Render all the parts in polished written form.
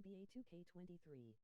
NBA 2K23.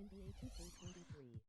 NBA 2K23.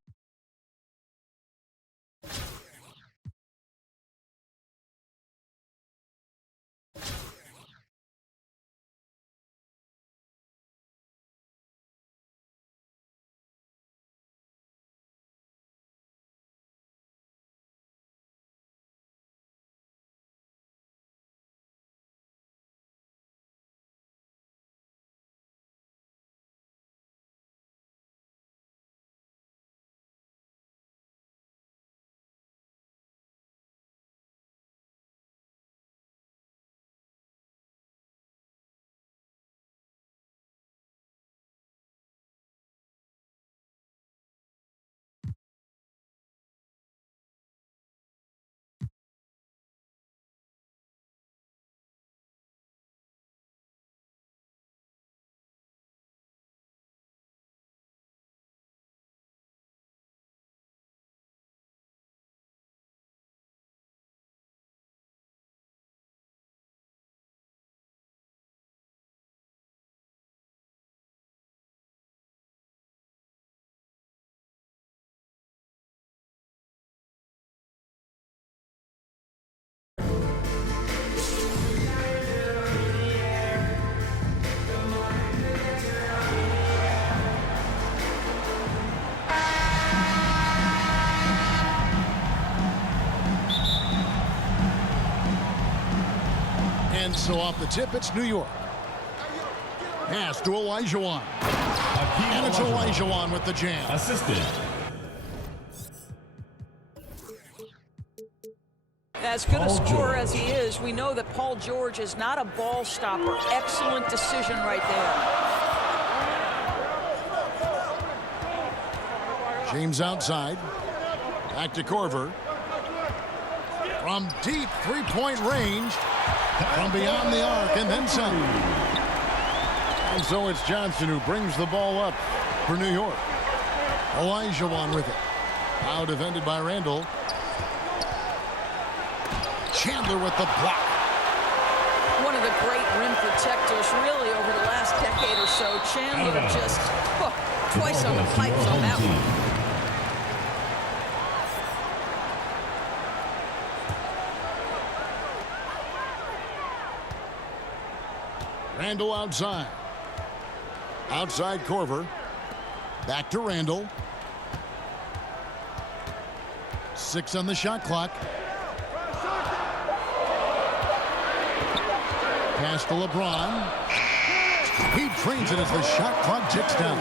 And so off the tip, it's New York. Pass to Olajuwon. And it's Olajuwon with the jam. Assisted. As good a scorer as he is, we know that Paul George is not a ball stopper. Excellent decision right there. James outside. Back to Korver. From deep three-point range. From beyond the arc and then some. And so it's Johnson who brings the ball up for New York. Olajuwon with it. Now defended by Randall. Chandler with the block. One of the great rim protectors really over the last decade or so. Chandler just twice on the pipes on that one. Randall outside. Outside Korver. Back to Randall. 6 on the shot clock. Pass to LeBron. He drains it as the shot clock ticks down.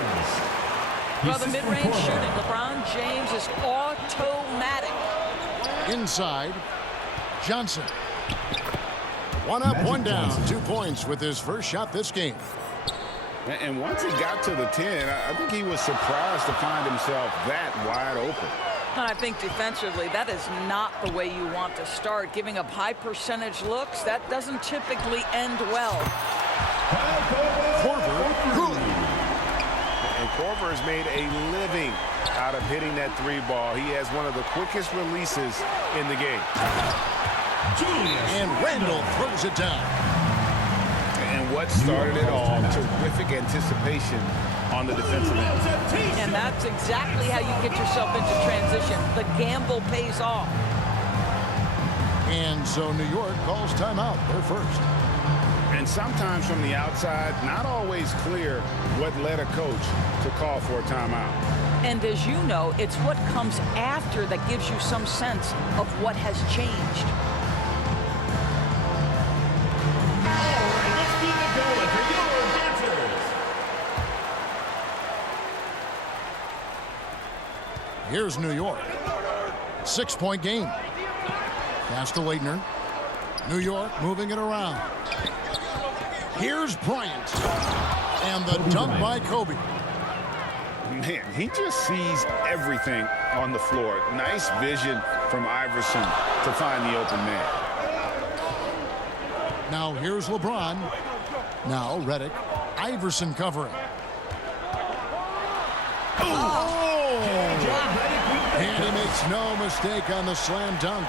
Well, the mid-range shooting, LeBron James is automatic. Inside, Johnson. One up, one down. 2 points with his first shot this game. And once he got to the 10, I think he was surprised to find himself that wide open. And I think defensively, that is not the way you want to start. Giving up high percentage looks, that doesn't typically end well. Korver. And Korver has made a living out of hitting that 3 ball. He has one of the quickest releases in the game. And Randall throws it down. And what started it all, terrific anticipation on the defensive end. And that's exactly how you get yourself into transition. The gamble pays off. And so New York calls timeout, their first. And sometimes from the outside, not always clear what led a coach to call for a timeout. And as you know, it's what comes after that gives you some sense of what has changed. Here's New York. 6-point game. Pass to Leitner. New York moving it around. Here's Bryant. And the dunk by Kobe. Man, he just sees everything on the floor. Nice vision from Iverson to find the open man. Now here's LeBron. Now Redick. Iverson covering. And he makes no mistake on the slam dunk.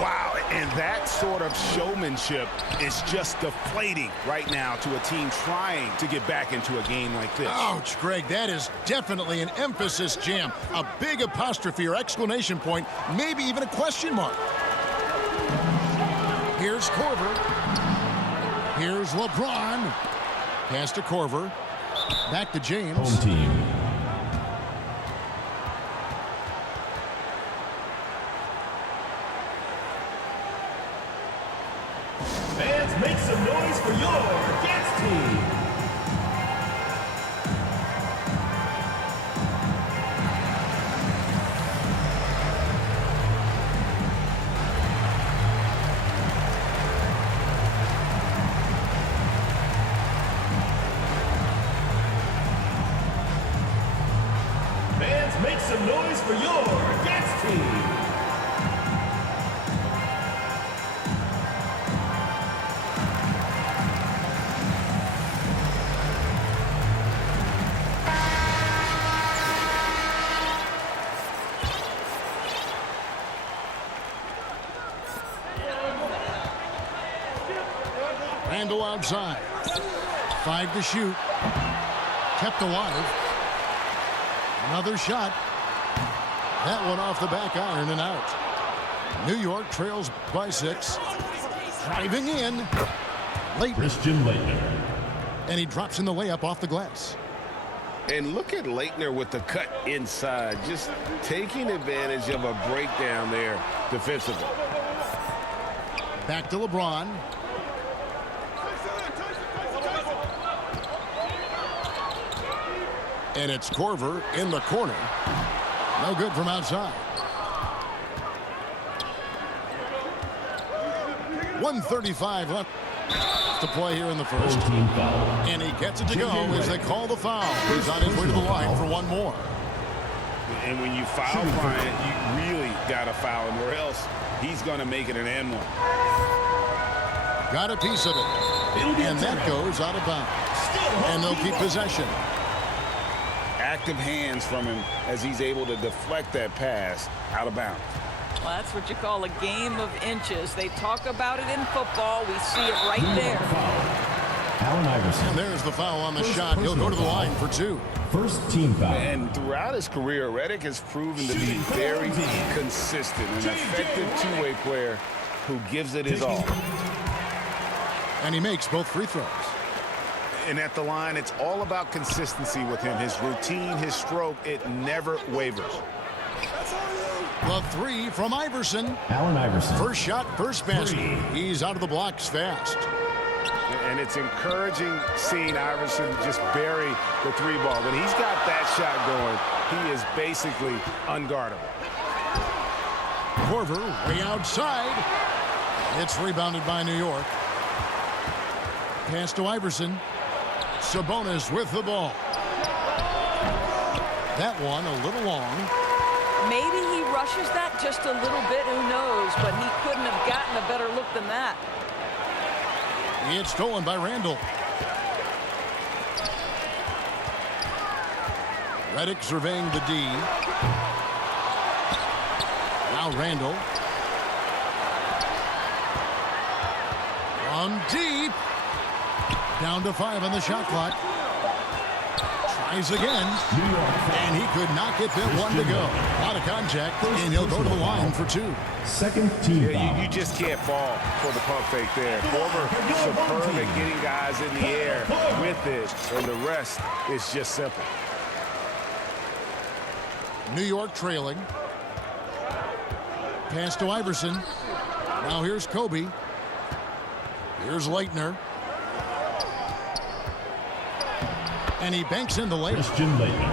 Wow, And that sort of showmanship is just deflating right now to a team trying to get back into a game like this. Ouch, Greg, that is definitely an emphasis jam. A big apostrophe or exclamation point, maybe even a question mark. Here's Korver. Here's LeBron. Pass to Korver. Back to James. Home team. Fans, make some noise for your Jets team. Fans, make some noise for your Jets team. Randall outside. 5 to shoot. Kept alive. Another shot. That one off the back iron and out. New York trails by 6. Driving in. Leitner. Christian Laettner. And he drops in the layup off the glass. And look at Leitner with the cut inside, just taking advantage of a breakdown there defensively. Back to LeBron. And it's Korver in the corner. No good from outside. 1:35 left to play here in the first. Team foul. And he gets it to go as they call the foul. He's on his way to the line for one more. And when you foul Bryant, you really got to foul him, or else he's going to make it an and one. Got a piece of it. And that goes out of bounds. And they'll keep possession. Active hands from him as he's able to deflect that pass out of bounds. Well, that's what you call a game of inches. They talk about it in football. We see it right there. Allen Iverson. And there's the foul on the shot. He'll go to the line for 2. First team foul. And throughout his career, Redick has proven to be very consistent, an effective two-way player who gives it his all. And he makes both free throws. And at the line, it's all about consistency with him. His routine, his stroke, it never wavers. The 3 from Iverson. Allen Iverson. First shot, first basket. He's out of the blocks fast. And it's encouraging seeing Iverson just bury the 3 ball. When he's got that shot going, he is basically unguardable. Korver way outside. It's rebounded by New York. Pass to Iverson. Sabonis with the ball. That one a little long. Maybe he rushes that just a little bit. Who knows? But he couldn't have gotten a better look than that. It's stolen by Randall. Redick surveying the D. Now Randall. From deep. Down to 5 on the shot clock. Tries again. And he could not get that one to go. Out of contact, and he'll go to the line for 2. Second team foul. Yeah, you just can't fall for the pump fake there. Korver superb at getting guys in the air with it, and the rest is just simple. New York trailing. Pass to Iverson. Now here's Kobe. Here's Leitner. And he banks in the layup. Christian Laettner.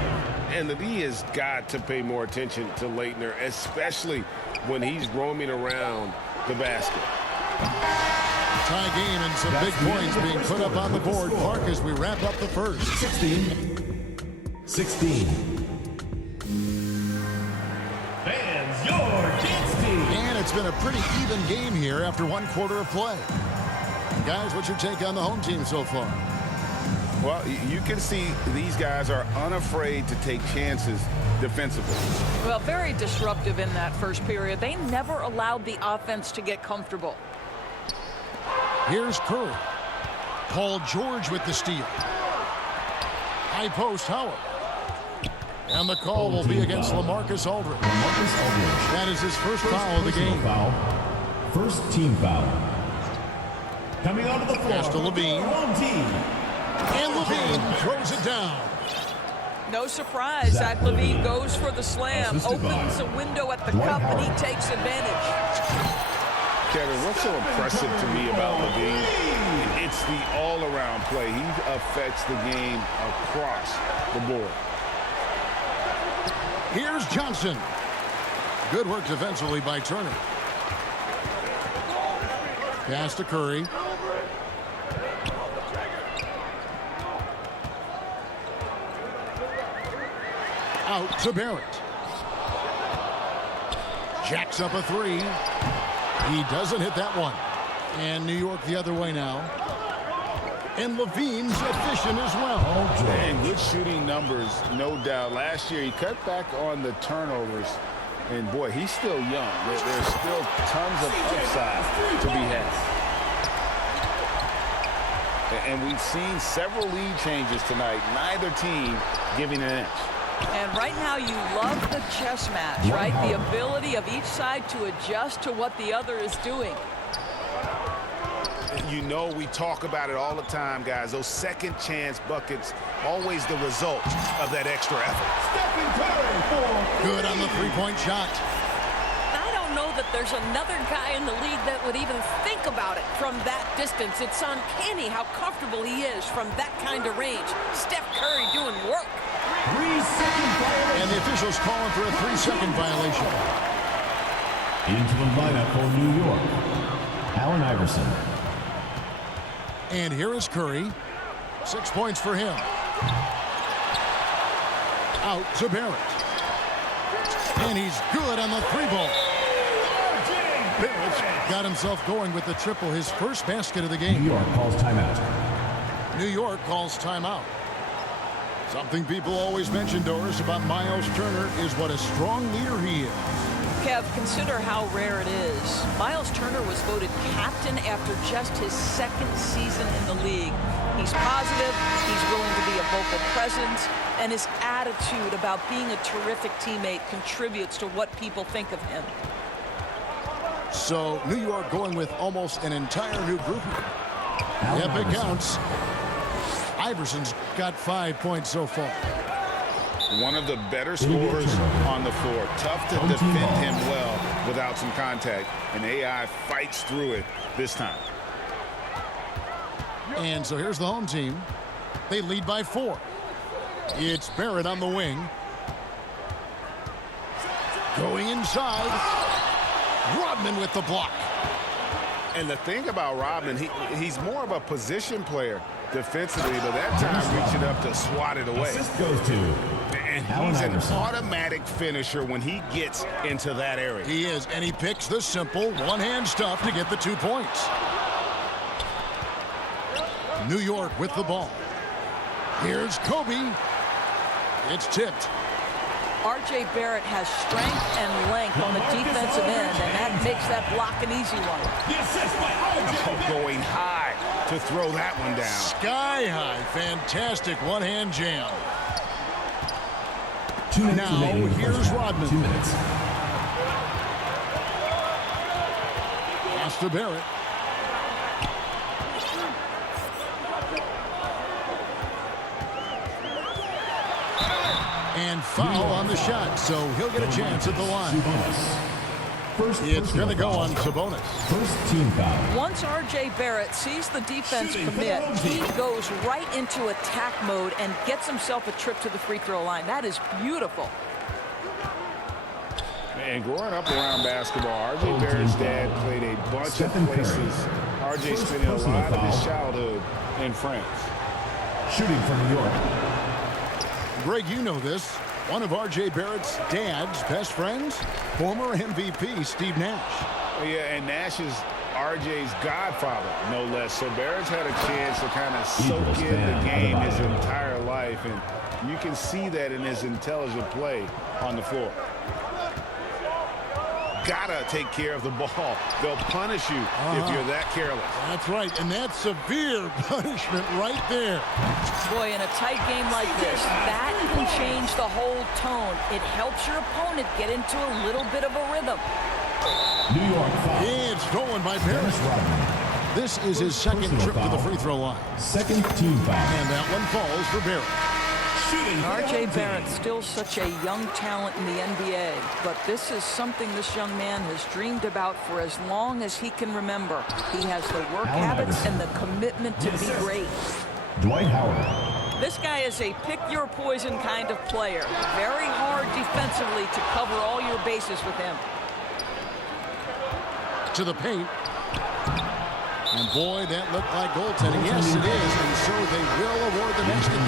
And the D has got to pay more attention to Leitner, especially when he's roaming around the basket. Tie game and some big points being put up on the board. Park as we wrap up the first. 16. Fans, your Jets team. And it's been a pretty even game here after 1 quarter of play. Guys, what's your take on the home team so far? Well, you can see these guys are unafraid to take chances defensively. Well, very disruptive in that first period. They never allowed the offense to get comfortable. Here's Curry. Paul George with the steal. High post Howard. And the call will be against LaMarcus Aldridge. LaMarcus Aldridge. That is his first foul of the game. Foul. First team foul. Coming onto the floor. Pass to Levine. Home team. And Levine throws it down. No surprise, Zach LaVine goes for the slam, Assisted by opens a window at the Dwight cup, and he Howard. takes advantage. Kevin, what's so impressive to me about Levine? It's the all-around play. He affects the game across the board. Here's Johnson. Good work defensively by Turner. Pass to Curry. Out to Barrett. Jacks up a three. He doesn't hit that one. And New York the other way now. And Levine's efficient as well. And good shooting numbers, no doubt. Last year, he cut back on the turnovers. And, boy, he's still young. There's still tons of upside to be had. And we've seen several lead changes tonight. Neither team giving an inch. And right now you love the chess match, right? The ability of each side to adjust to what the other is doing. You know, we talk about it all the time, guys. Those second chance buckets, always the result of that extra effort. Stephen Curry for Good on the three-point shot. I don't know that there's another guy in the league that would even think about it from that distance. It's uncanny how comfortable he is from that kind of range. Steph Curry doing work. 3-second violation. And the officials calling for a 3-second violation. Into the lineup for New York, Allen Iverson. And here is Curry. 6 points for him. Out to Barrett. And he's good on the three ball. Barrett got himself going with the triple, his first basket of the New game. York calls timeout. New York calls timeout. Something people always mention, Doris, about Miles Turner is what a strong leader he is. Kev, consider how rare it is. Miles Turner was voted captain after just his second season in the league. He's positive, he's willing to be a vocal presence, and his attitude about being a terrific teammate contributes to what people think of him. So New York going with almost an entire new group. Yep, it counts. Iverson's got 5 points so far. One of the better scorers on the floor. Tough to defend him well without some contact. And AI fights through it this time. And so here's the home team. They lead by 4. It's Barrett on the wing. Going inside. Rodman with the block. And the thing about Rodman, he's more of a position player defensively, but that time reaching up to swat it away. Assist goes to And Allen he's an Iverson. automatic finisher when he gets into that area. He is, and he picks the simple one-hand stuff to get the 2 points. New York with the ball. Here's Kobe. It's tipped. R.J. Barrett has strength and length on the defensive end, and that makes that block an easy one. The assist by RJ. Going high to throw that one down. Sky high. Fantastic one-hand jam. 2 minutes Now, remaining in the here's first half. Rodman. 2 minutes. Pass to Barrett. And foul on the shot, so he'll get a chance at the line. Sabonis. First It's personal going to go foul. on Sabonis. First team foul. Once R.J. Barrett sees the defense Shooting for the commit, home he team. goes right into attack mode and gets himself a trip to the free throw line. That is beautiful. And growing up around basketball, R.J. Barrett's dad played a bunch Stephen of Curry. places. R.J. First spent a personal lot of his foul. childhood in France. Shooting for New York. Greg, you know this. One of R.J. Barrett's dad's best friends, former MVP Steve Nash. Yeah, and Nash is R.J.'s godfather, no less. So Barrett's had a chance to kind of soak Eagles in fan the game his Adebayo. entire life. And You can see that in his intelligent play on the floor. Gotta take care of the ball. They'll punish you if you're that careless. That's right, and that's severe punishment right there. Boy, in a tight game like this, that can change the whole tone. It helps your opponent get into a little bit of a rhythm. New York foul. It's stolen by Paris. Dennis Rodman. This is his second Personal trip to the foul. free throw line. Second team foul. And that one falls for Barrett. R.J. Barrett, still such a young talent in the NBA, but this is something this young man has dreamed about for as long as he can remember. He has the work habits and the commitment to be great. Dwight Howard. This guy is a pick-your-poison kind of player. Very hard defensively to cover all your bases with him. To the paint. And boy, that looked like goaltending. Yes, it is. And so they will award the next game.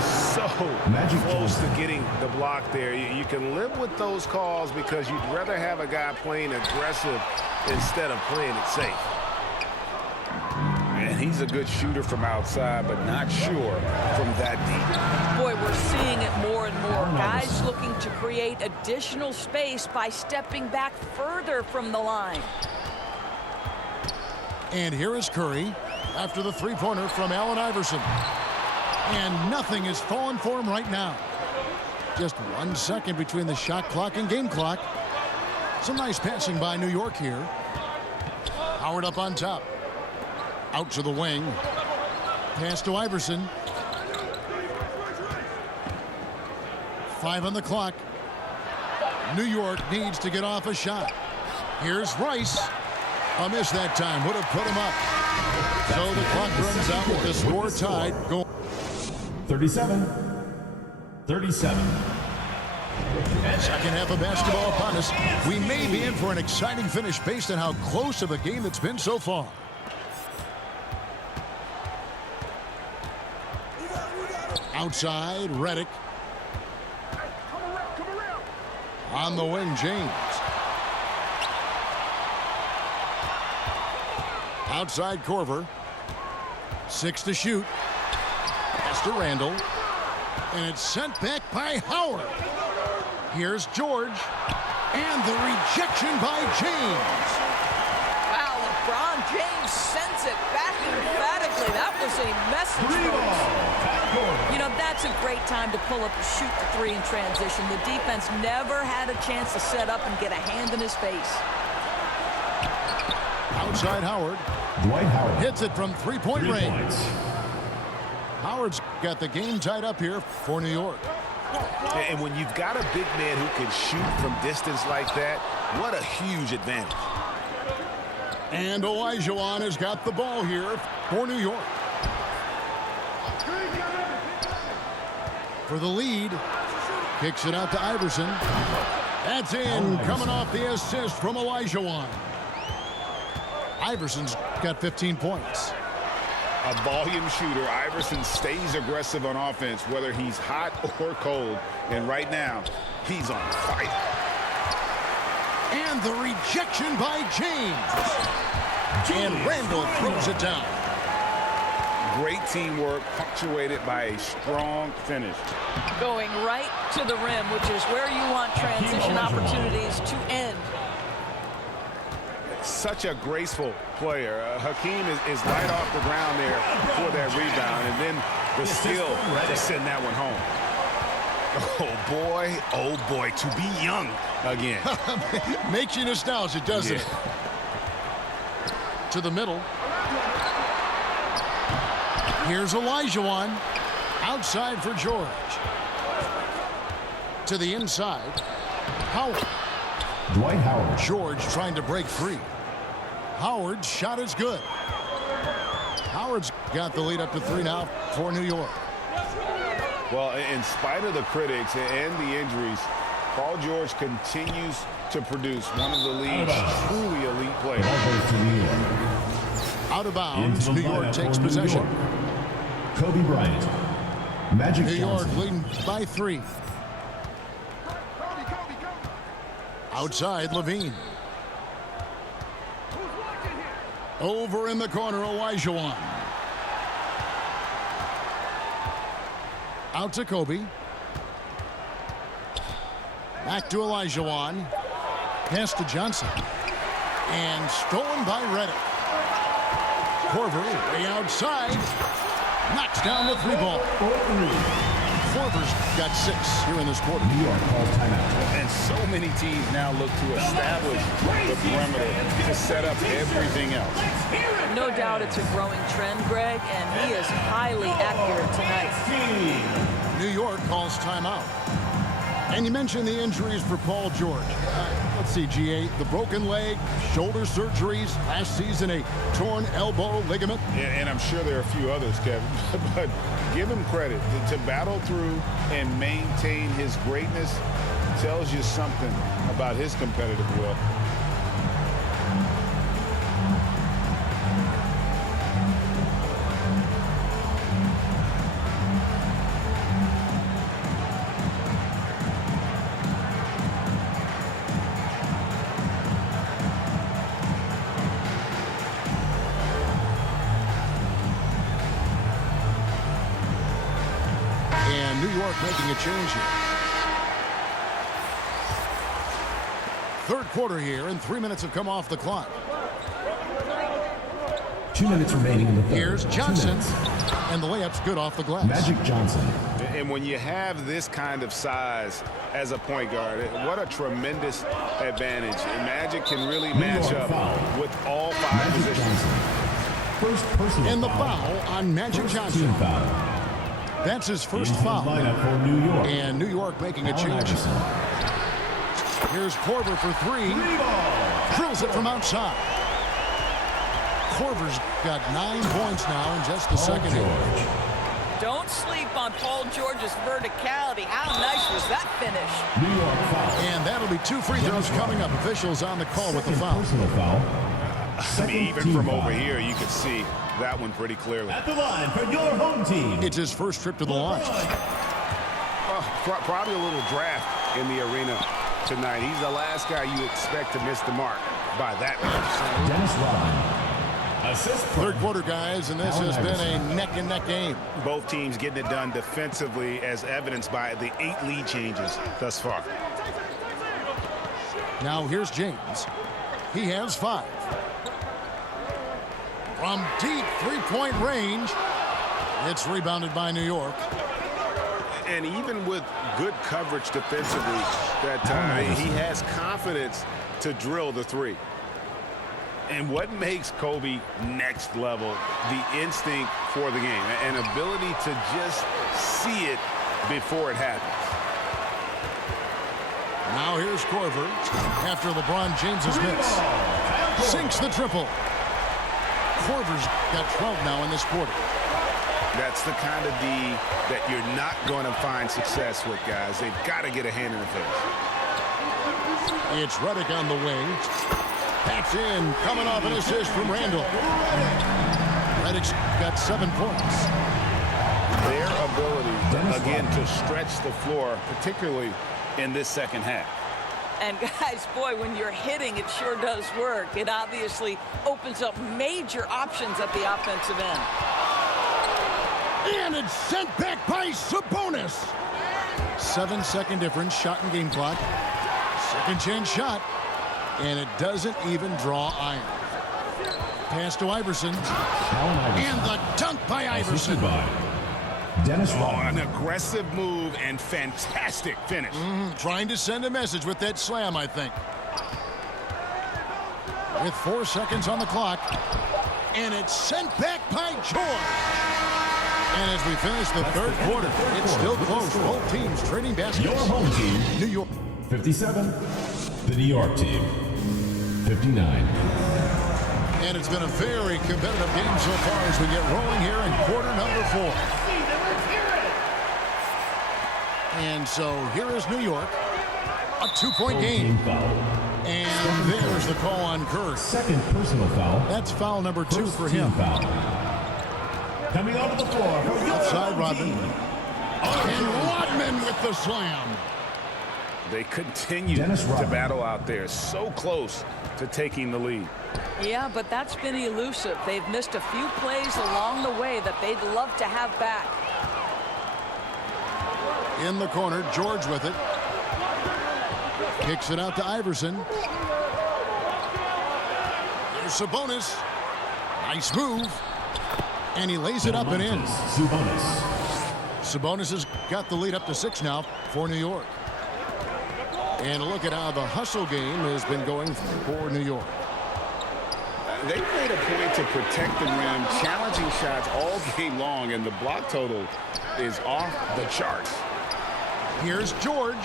So Magic close to Johnson. getting the block there. You can live with those calls because you'd rather have a guy playing aggressive instead of playing it safe. And he's a good shooter from outside, but not sure from that deep. Boy, we're seeing it more and more. Guys looking to create additional space by stepping back further from the line. And here is Curry after the three-pointer from Allen Iverson. And nothing is falling for him right now. Just 1 second between the shot clock and game clock. Some nice passing by New York here. Howard up on top. Out to the wing. Pass to Iverson. 5 on the clock. New York needs to get off a shot. Here's Rice. A miss that time. Would have put him up. So the clock runs out with the score tied. 37. Second half of basketball upon us. We may be in for an exciting finish based on how close of a game it's been so far. Outside, Redick. On the wing, James. Outside, Korver. 6 to shoot. Pass to Randall. And it's sent back by Howard. Here's George. And the rejection by James. Wow, LeBron James sends it back emphatically. That was a message, folks. You know, that's a great time to pull up and shoot the three in transition. The defense never had a chance to set up and get a hand in his face. Outside Howard. Dwight Howard. Hits it from three-point 3 range. points. Howard's got the game tied up here for New York. And when you've got a big man who can shoot from distance like that, what a huge advantage. And Olajuwon has got the ball here for New York. For the lead. Kicks it out to Iverson. That's in. Coming off the assist from Olajuwon. Iverson's got 15 points. A volume shooter. Iverson stays aggressive on offense, whether he's hot or cold. And right now, he's on fire. And the rejection by James. And Randall throws it down. Great teamwork, punctuated by a strong finish. Going right to the rim, which is where you want transition opportunities to end. Such a graceful player. Hakeem is right off the ground there for that rebound, and then the skill to send that one home. Oh boy, to be young again. Makes you nostalgic, doesn't it? To the middle. Here's Olajuwon. Outside for George. To the inside. Howard. Dwight Howard. George trying to break free. Howard's shot is good. Howard's got the lead up to 3 now for New York. Well, in spite of the critics and the injuries, Paul George continues to produce one of the league's truly elite players. Ball goes to New York. Out of bounds, Into the New York lineup takes for New possession. York. Kobe Bryant. Magic New York Johnson. leading by 3. Outside, Levine. Over in the corner, Olajuwon. Out to Kobe. Back to Olajuwon. Pass to Johnson. And stolen by Redick. Korver way outside. Knocks down the 3-ball. Korver's got 6 here in this quarter. New York calls timeout. And so many teams now look to establish the perimeter to set up everything else. No doubt it's a growing trend, Greg, and he is highly accurate tonight. New York calls timeout. And you mentioned the injuries for Paul George. Let's see, G8, the broken leg, shoulder surgeries, last season a torn elbow ligament. And I'm sure there are a few others, Kevin, but give him credit. To battle through and maintain his greatness tells you something about his competitive will. And New York making a change here. Third quarter here, and 3 minutes have come off the clock. 2 minutes remaining in the third. Here's 2 Johnson, minutes. and the layup's good off the glass. Magic Johnson. And when you have this kind of size as a point guard, what a tremendous advantage. And Magic can really match up with all 5 Magic positions. Johnson. First personal And the foul on Magic First Johnson. team foul. That's his first Into the foul. lineup for New York. And New York making a Allen change. Iverson. Here's Korver for 3. Drills it from outside. Korver's got 9 points now in just the Paul second half. George. Don't sleep on Paul George's verticality. How nice was that finish? New York foul. And that'll be 2 free throws coming up. Officials on the call with the Second foul. personal foul. I Second mean, even team from foul. over here, you could see that one pretty clearly. At the line for your home team. It's his first trip to the launch. Probably a little draft in the arena tonight. He's the last guy you expect to miss the mark by that much. Dennis Rodman. Assist Third quarter, guys, and this has been a neck-and-neck game. Both teams getting it done defensively, as evidenced by the 8 lead changes thus far. Now here's James. He has 5. From deep 3-point range, it's rebounded by New York. And even with good coverage defensively, that he has confidence to drill the 3. And what makes Kobe next level, the instinct for the game, an ability to just see it before it happens. Now here's Korver after LeBron James's miss. Sinks the triple. Korver's got 12 now in this quarter. That's the kind of D that you're not going to find success with, guys. They've got to get a hand in the face. It's Redick on the wing. That's in, coming off an assist from Randall. Redick's got 7 points. Their ability, again, to stretch the floor, particularly in this second half. And guys, boy, when you're hitting, it sure does work. It obviously opens up major options at the offensive end. And it's sent back by Sabonis. 7-second difference, shot and game clock. Second chance shot. And it doesn't even draw iron. Pass to Iverson. Allen Iverson. And the dunk by Iverson. Assisted by Dennis Rodman. An aggressive move and fantastic finish. Trying to send a message with that slam, I think. With 4 seconds on the clock. And it's sent back by George. And as we finish the third quarter, it's still close. Both teams trading baskets. Your home team, New York. 57. The New York team, 59. And it's been a very competitive game so far as we get rolling here in quarter number 4. And so here is New York. A 2-point Full game. team foul. And there's the call on Curry. Second personal foul. That's foul number 2 First for team him. foul. Coming onto the floor for your Outside home Rodman. team. And Rodman with the slam. They continue Dennis to Rodman. battle out there, so close to taking the lead. Yeah, but that's been elusive. They've missed a few plays along the way that they'd love to have back. In the corner, George with it. Kicks it out to Iverson. There's Sabonis. Nice move. And he lays it up and in. Sabonis has got the lead up to 6 now for New York. And look at how the hustle game has been going for New York. They made a point to protect the rim, challenging shots all game long, and the block total is off the charts. Here's George.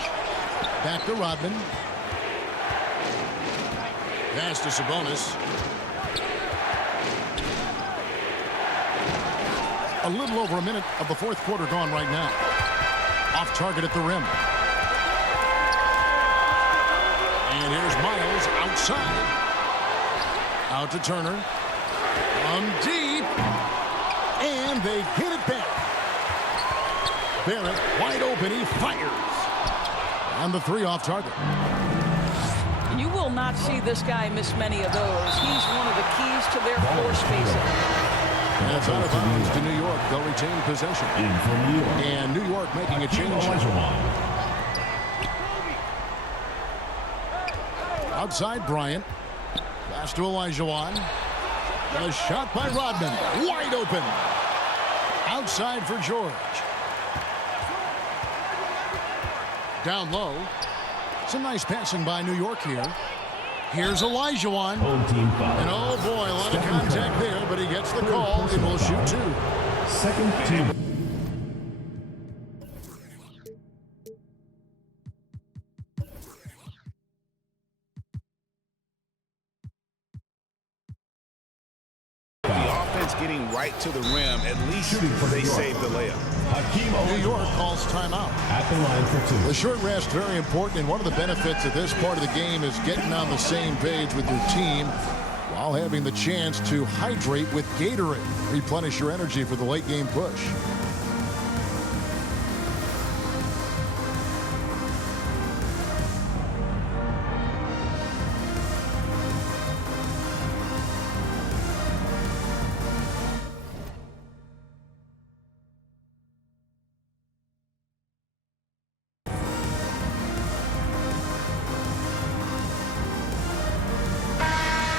Back to Rodman. Pass to Sabonis. A little over a minute of the fourth quarter gone right now. Off target at the rim. And here's Miles outside. Out to Turner. From deep. And they hit it back. Barrett wide open. He fires. And the 3 off target. You will not see this guy miss many of those. He's one of the keys to their floor spacing. And it's out of bounds to New York. They'll retain possession. In for New York. And New York making a change. Outside Bryant. Pass to Olajuwon. A shot by Rodman. Wide open. Outside for George. Down low. Some nice passing by New York here. Here's Olajuwon. And oh boy, a lot of contact there, but he gets the call and will shoot 2. Second team. Getting right to the rim, at least they saved the layup. New York calls timeout. At the line for 2. The short rest very important, and one of the benefits of this part of the game is getting on the same page with your team while having the chance to hydrate with Gatorade. Replenish your energy for the late game push.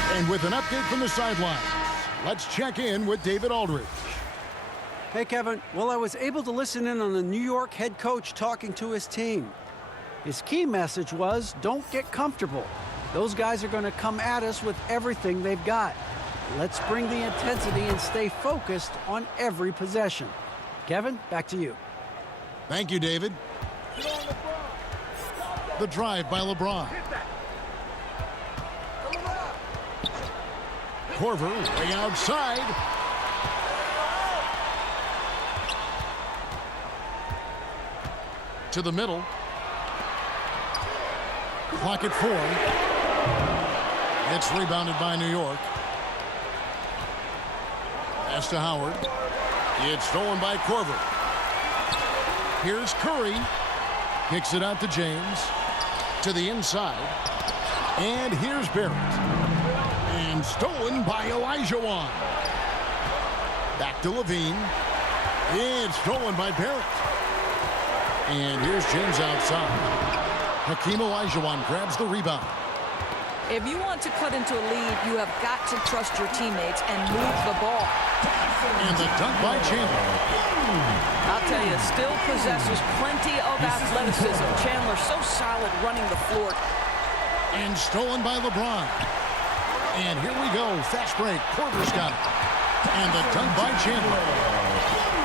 And with an update from the sidelines, let's check in with David Aldridge. Hey, Kevin. Well, I was able to listen in on the New York head coach talking to his team. His key message was, don't get comfortable. Those guys are going to come at us with everything they've got. Let's bring the intensity and stay focused on every possession. Kevin, back to you. Thank you, David. The drive by LeBron. Korver way outside. To the middle. Clock at 4. It's rebounded by New York. Pass to Howard. It's stolen by Korver. Here's Curry. Kicks it out to James. To the inside. And here's Barrett. And stolen by Olajuwon. Back to Levine. It's stolen by Barrett. And here's James outside. Hakeem Olajuwon grabs the rebound. If you want to cut into a lead, you have got to trust your teammates and move the ball. And the dunk by Chandler. I'll tell you, still possesses plenty of athleticism. Chandler so solid running the floor. And stolen by LeBron. And here we go. Fast break. Korver's got it. And the dunk by Chandler.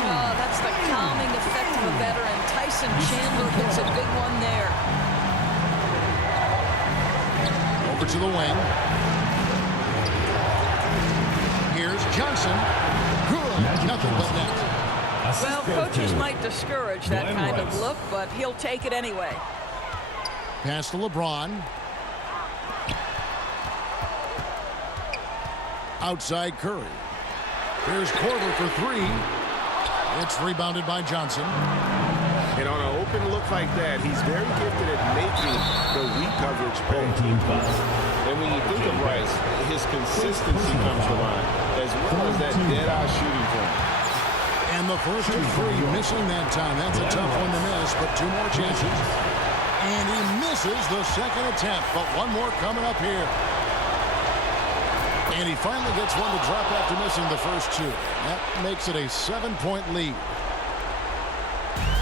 Oh, that's the calming effect of a veteran. Tyson Chandler hits a big one there. Over to the wing. Here's Johnson. Good. Nothing but net. Well, coaches might discourage that kind of look, but he'll take it anyway. Pass to LeBron. Outside Curry. Here's Korver for 3. It's rebounded by Johnson. And on an open look like that, he's very gifted at making the weak coverage pay. And when you think of Rice, his consistency comes to mind, as well as that dead-eye shooting form. And And the first of three, missing that time. That's a tough one to miss, but two more chances. And he misses the second attempt, but one more coming up here. And he finally gets one to drop after missing the first two. That makes it a 7-point lead.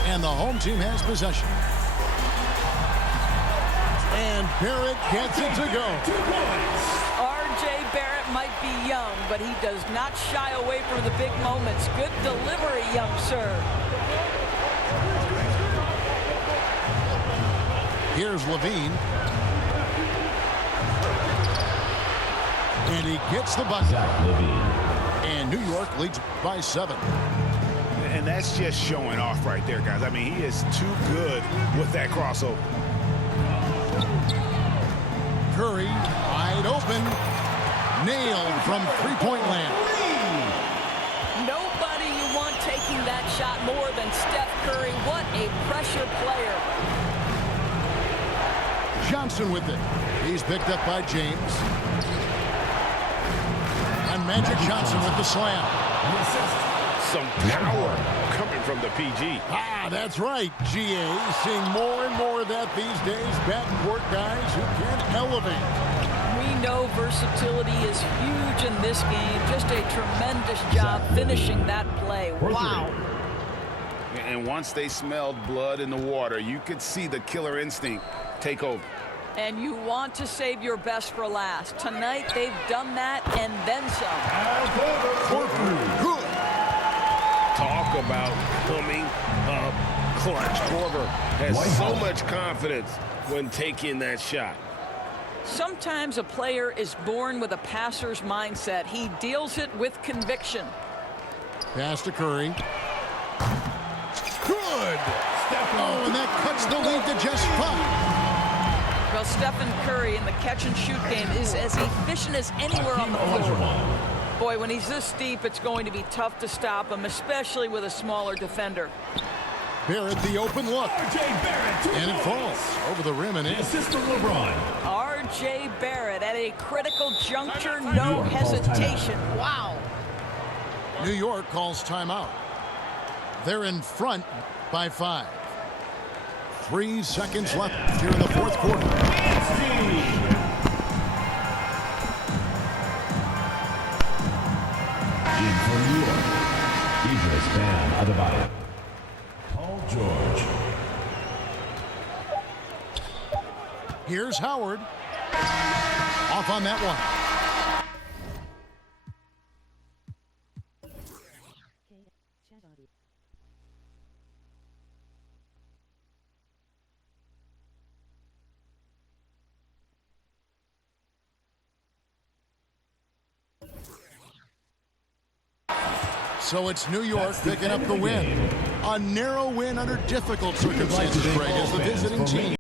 And the home team has possession. And Barrett gets it to go. R.J. Barrett might be young, but he does not shy away from the big moments. Good delivery, young sir. Here's Levine. And he gets the bucket. Zach Levine. And New York leads by 7. And that's just showing off right there, guys. I mean, he is too good with that crossover. Curry, wide open. Nailed from three-point land. Nobody you want taking that shot more than Steph Curry. What a pressure player. Johnson with it. He's picked up by James. And Magic Johnson with the slam. Some power coming from the PG. Ah, that's right, GA. Seeing more and more of that these days. Backcourt guys who can elevate. We know versatility is huge in this game. Just a tremendous job finishing that play. Wow. And once they smelled blood in the water, you could see the killer instinct take over. And you want to save your best for last. Tonight, they've done that and then some. Good. Talk about coming up clutch. Korver has so much confidence when taking that shot. Sometimes a player is born with a passer's mindset. He deals it with conviction. Pass to Curry. Good. Oh, and that cuts the lead to just 5. Well, Stephen Curry in the catch-and-shoot game is as efficient as anywhere on the floor. Boy, when he's this deep, it's going to be tough to stop him, especially with a smaller defender. Barrett, the open look. And it falls over the rim and in. Assist from LeBron. R.J. Barrett at a critical juncture, no hesitation. Wow. New York calls timeout. They're in front by 5. 3 seconds left here in the fourth quarter. In for New York, Idris Bam Adebayo. Paul George. Here's Howard. Off on that one. So it's New York picking up the win. A narrow win under difficult circumstances, Greg, as the visiting team.